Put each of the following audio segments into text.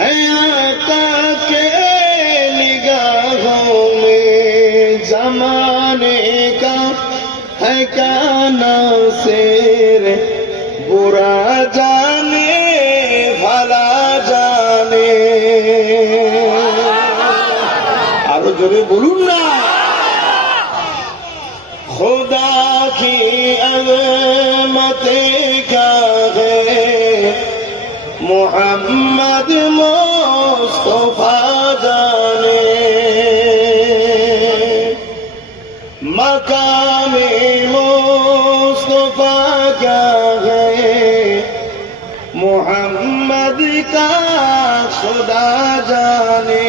हयाता के निगाहों में जमाने का है काना शेर बुरा जाने भला जाने আরও জোরে বলুন না খোদা কি আলো মোহাম্মদ মোস্তফা জানে। মকামে মোস্তফা গে মোহাম্মদ কা সদা জানে।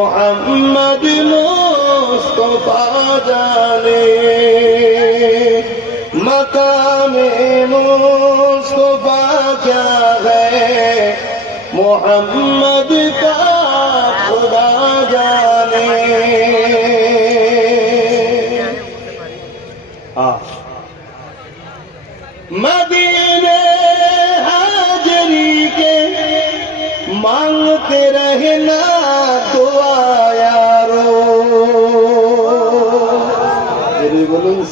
মোহাম্মদ মোস্তফা জানে। মকামে মোস্তফা যা হে মোহাম্মদ কা খুদা জানে। মদিনা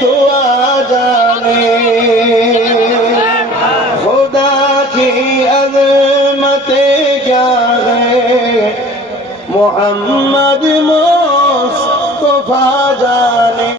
দোয়া জানে। খোদা কি আজমতে যা মোহাম্মদ মোস্তফা জানে।